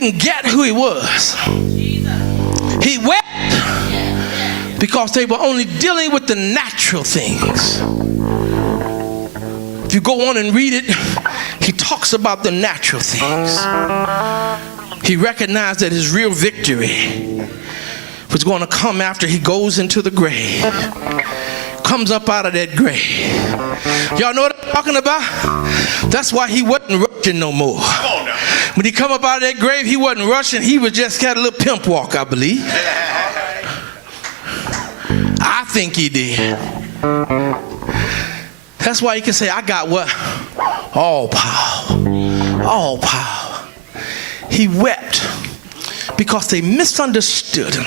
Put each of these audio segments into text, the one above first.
didn't get who he was. He wept because they were only dealing with the natural things. If you go on and read it, he talks about the natural things. He recognized that his real victory was going to come after he goes into the grave. Comes up out of that grave. Y'all know what I'm talking about? That's why he wasn't rushing no more. When he come up out of that grave, he wasn't rushing. He was just got a little pimp walk, I believe. I think he did. That's why he can say, I got what? All power. All power. He wept because they misunderstood him.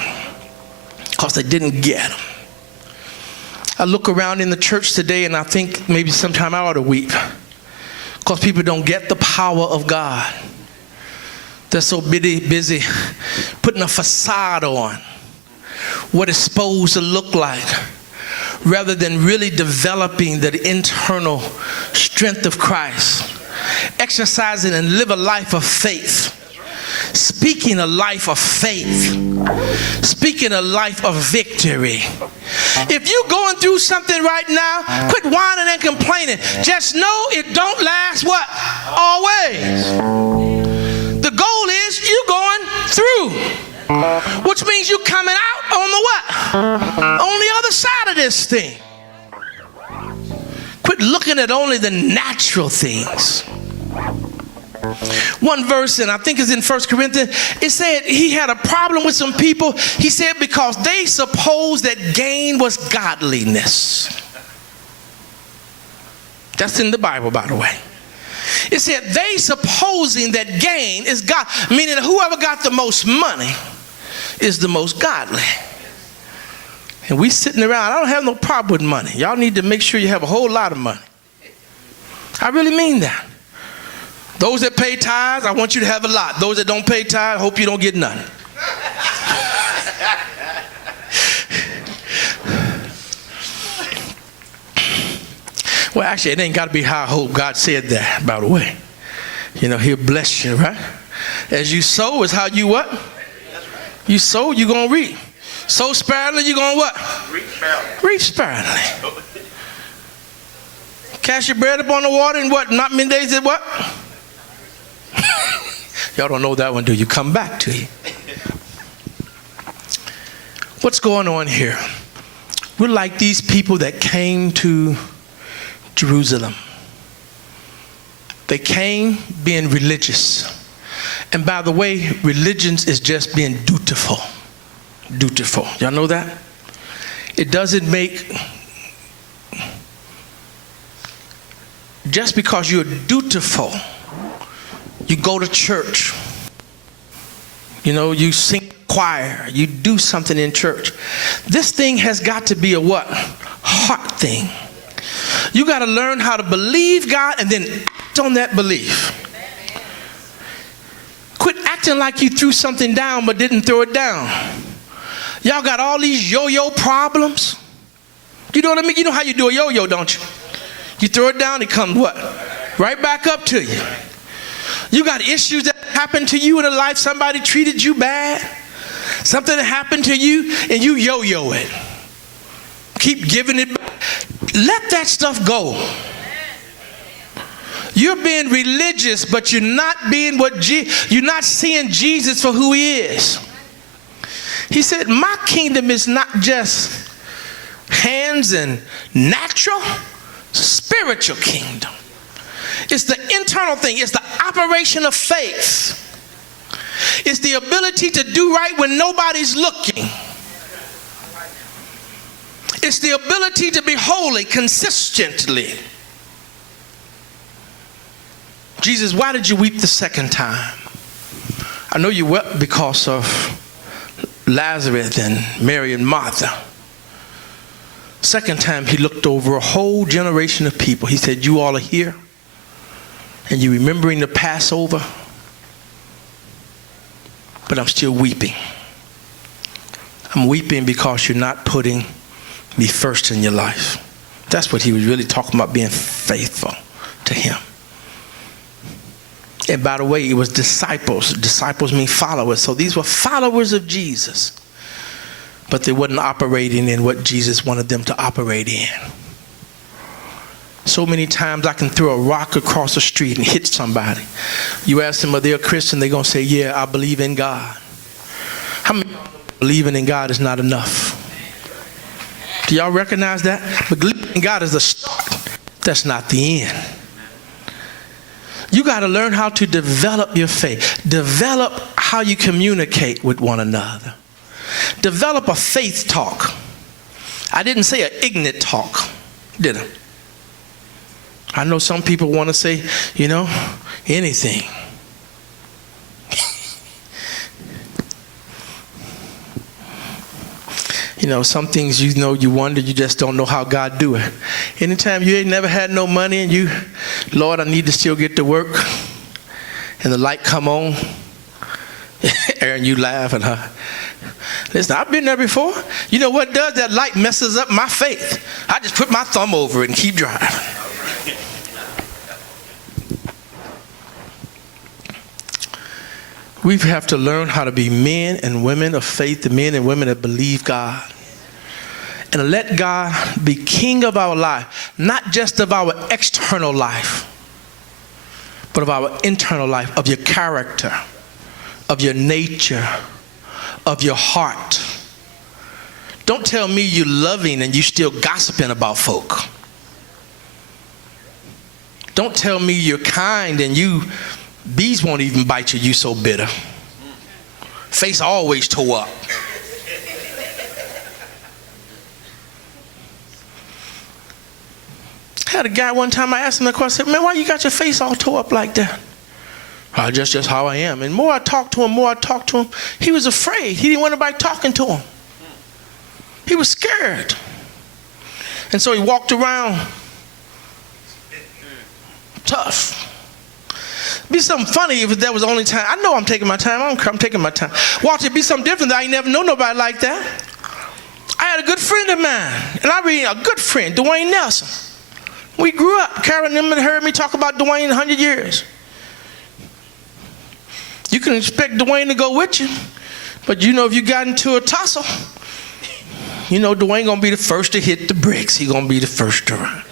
Because they didn't get him. I look around in the church today and I think maybe sometime I ought to weep. Because people don't get the power of God. They're so busy putting a facade on what it's supposed to look like, rather than really developing the internal strength of Christ, exercising and live a life of faith, speaking a life of faith, speaking a life of victory. If you're going through something right now, quit whining and complaining. Just know it don't last what? Always. The goal is you going through, which means you coming out on the what? On the other side of this thing. Quit looking at only the natural things. One verse, and I think it's in 1 Corinthians, it said he had a problem with some people. He said because they supposed that gain was godliness. That's in the Bible, by the way. It said they supposing that gain is God, meaning whoever got the most money is the most godly. And we sitting around, I don't have no problem with money. Y'all need to make sure you have a whole lot of money. I really mean that. Those that pay tithes, I want you to have a lot. Those that don't pay tithes, I hope you don't get none. Well, actually, it ain't got to be how I hope. God said that, by the way. You know, he'll bless you, right? As you sow is how you what? You sow, you're going to reap. Sow sparingly, you're going to what? Reap sparingly. Reap sparingly. Cast your bread upon the water and what? Not many days did what? Y'all don't know that one, do you? Come back to you. What's going on here? We're like these people that came to Jerusalem. They came being religious. And by the way, religion is just being dutiful. Dutiful. Y'all know that? It doesn't make... Just because you're dutiful, you go to church, you know, you sing choir, you do something in church. This thing has got to be a what? Heart thing. You got to learn how to believe God and then act on that belief. Quit acting like you threw something down but didn't throw it down. Y'all got all these yo-yo problems. You know what I mean? You know how you do a yo-yo, don't you? You throw it down, it comes what? Right back up to you. You got issues that happened to you in a life. Somebody treated you bad. Something that happened to you and you yo-yo it. Keep giving it back. Let that stuff go. You're being religious, but you're not being you're not seeing Jesus for who he is. He said, my kingdom is not just hands and natural. Spiritual kingdom. It's the internal thing. It's the operation of faith. It's the ability to do right when nobody's looking. It's the ability to be holy consistently. Jesus, why did you weep the second time? I know you wept because of Lazarus and Mary and Martha. Second time, he looked over a whole generation of people. He said, you all are here, and you're remembering the Passover, but I'm still weeping. I'm weeping because you're not putting me first in your life. That's what he was really talking about, being faithful to him. And by the way, it was disciples. Disciples mean followers. So these were followers of Jesus. But they wasn't operating in what Jesus wanted them to operate in. So many times I can throw a rock across the street and hit somebody. You ask them, are they a Christian? They're going to say, yeah, I believe in God. How many believing in God is not enough? Do y'all recognize that? But believing in God is the start. That's not the end. You got to learn how to develop your faith. Develop how you communicate with one another. Develop a faith talk. I didn't say an ignorant talk, did I? I know some people want to say, anything. Some things you wonder, you just don't know how God do it. Anytime you ain't never had no money and Lord, I need to still get to work, and the light come on, and you laugh and listen, I've been there before. You know what does? That light messes up my faith. I just put my thumb over it and keep driving. We have to learn how to be men and women of faith, the men and women that believe God. And let God be king of our life, not just of our external life, but of our internal life, of your character, of your nature, of your heart. Don't tell me you're loving and you still gossiping about folk. Don't tell me you're kind and bees won't even bite you, you so bitter. Face always tore up. I had a guy one time, I asked him a question, man, why you got your face all tore up like that? Just how I am. And more I talked to him, he was afraid. He didn't want anybody talking to him. He was scared. And so he walked around tough. Be something funny if that was the only time. I know I'm taking my time. I'm taking my time. Watch it be something different that I ain't never know nobody like that. I had a good friend of mine, and a good friend, Dwayne Nelson. We grew up. Karen and them heard me talk about Dwayne 100 years. You can expect Dwayne to go with you, but if you got into a tussle, Dwayne gonna be the first to hit the bricks. He gonna be the first to run.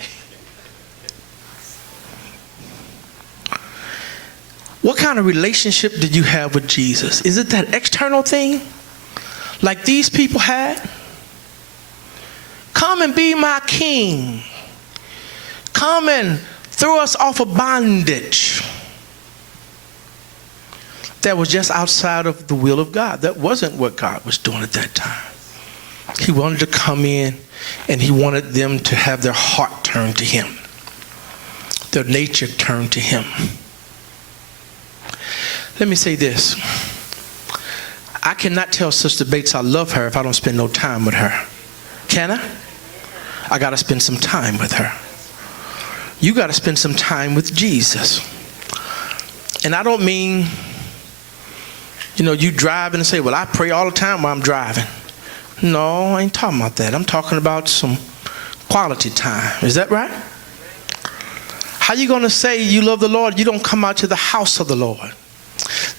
What kind of relationship did you have with Jesus? Is it that external thing like these people had? Come and be my king. Come and throw us off of bondage. That was just outside of the will of God. That wasn't what God was doing at that time. He wanted to come in and he wanted them to have their heart turned to him. Their nature turned to him. Let me say this. I cannot tell Sister Bates I love her if I don't spend no time with her. Can I? I got to spend some time with her. You got to spend some time with Jesus. And I don't mean, you driving and say, well, I pray all the time while I'm driving. No, I ain't talking about that. I'm talking about some quality time. Is that right? How you going to say you love the Lord? You don't come out to the house of the Lord.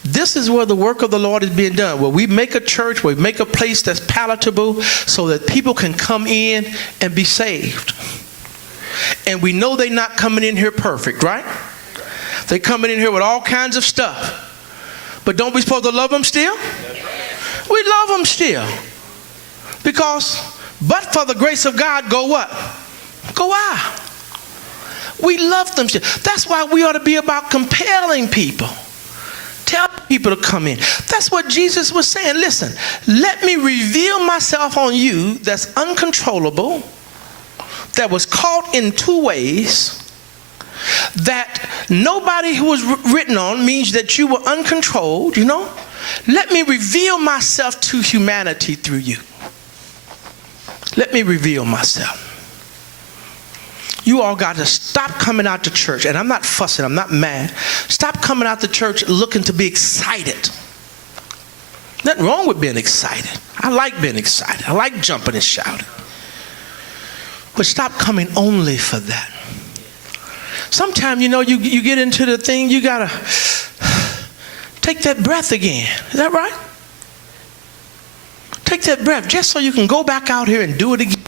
This is where the work of the Lord is being done, where we make a church, where we make a place that's palatable so that people can come in and be saved. And we know they're not coming in here perfect, right? They're coming in here with all kinds of stuff. But don't we supposed to love them still? We love them still. Because, but for the grace of God, go what? Go out. We love them still. That's why we ought to be about compelling people. Tell people to come in. That's what Jesus was saying. Listen, let me reveal myself on you that's uncontrollable, that was caught in two ways, that nobody who was written on means that you were uncontrolled, Let me reveal myself to humanity through you. Let me reveal myself. You all got to stop coming out to church, and I'm not fussing, I'm not mad. Stop coming out to church looking to be excited. Nothing wrong with being excited. I like being excited. I like jumping and shouting. But stop coming only for that. Sometimes, you get into the thing, you got to take that breath again. Is that right? Take that breath just so you can go back out here and do it again.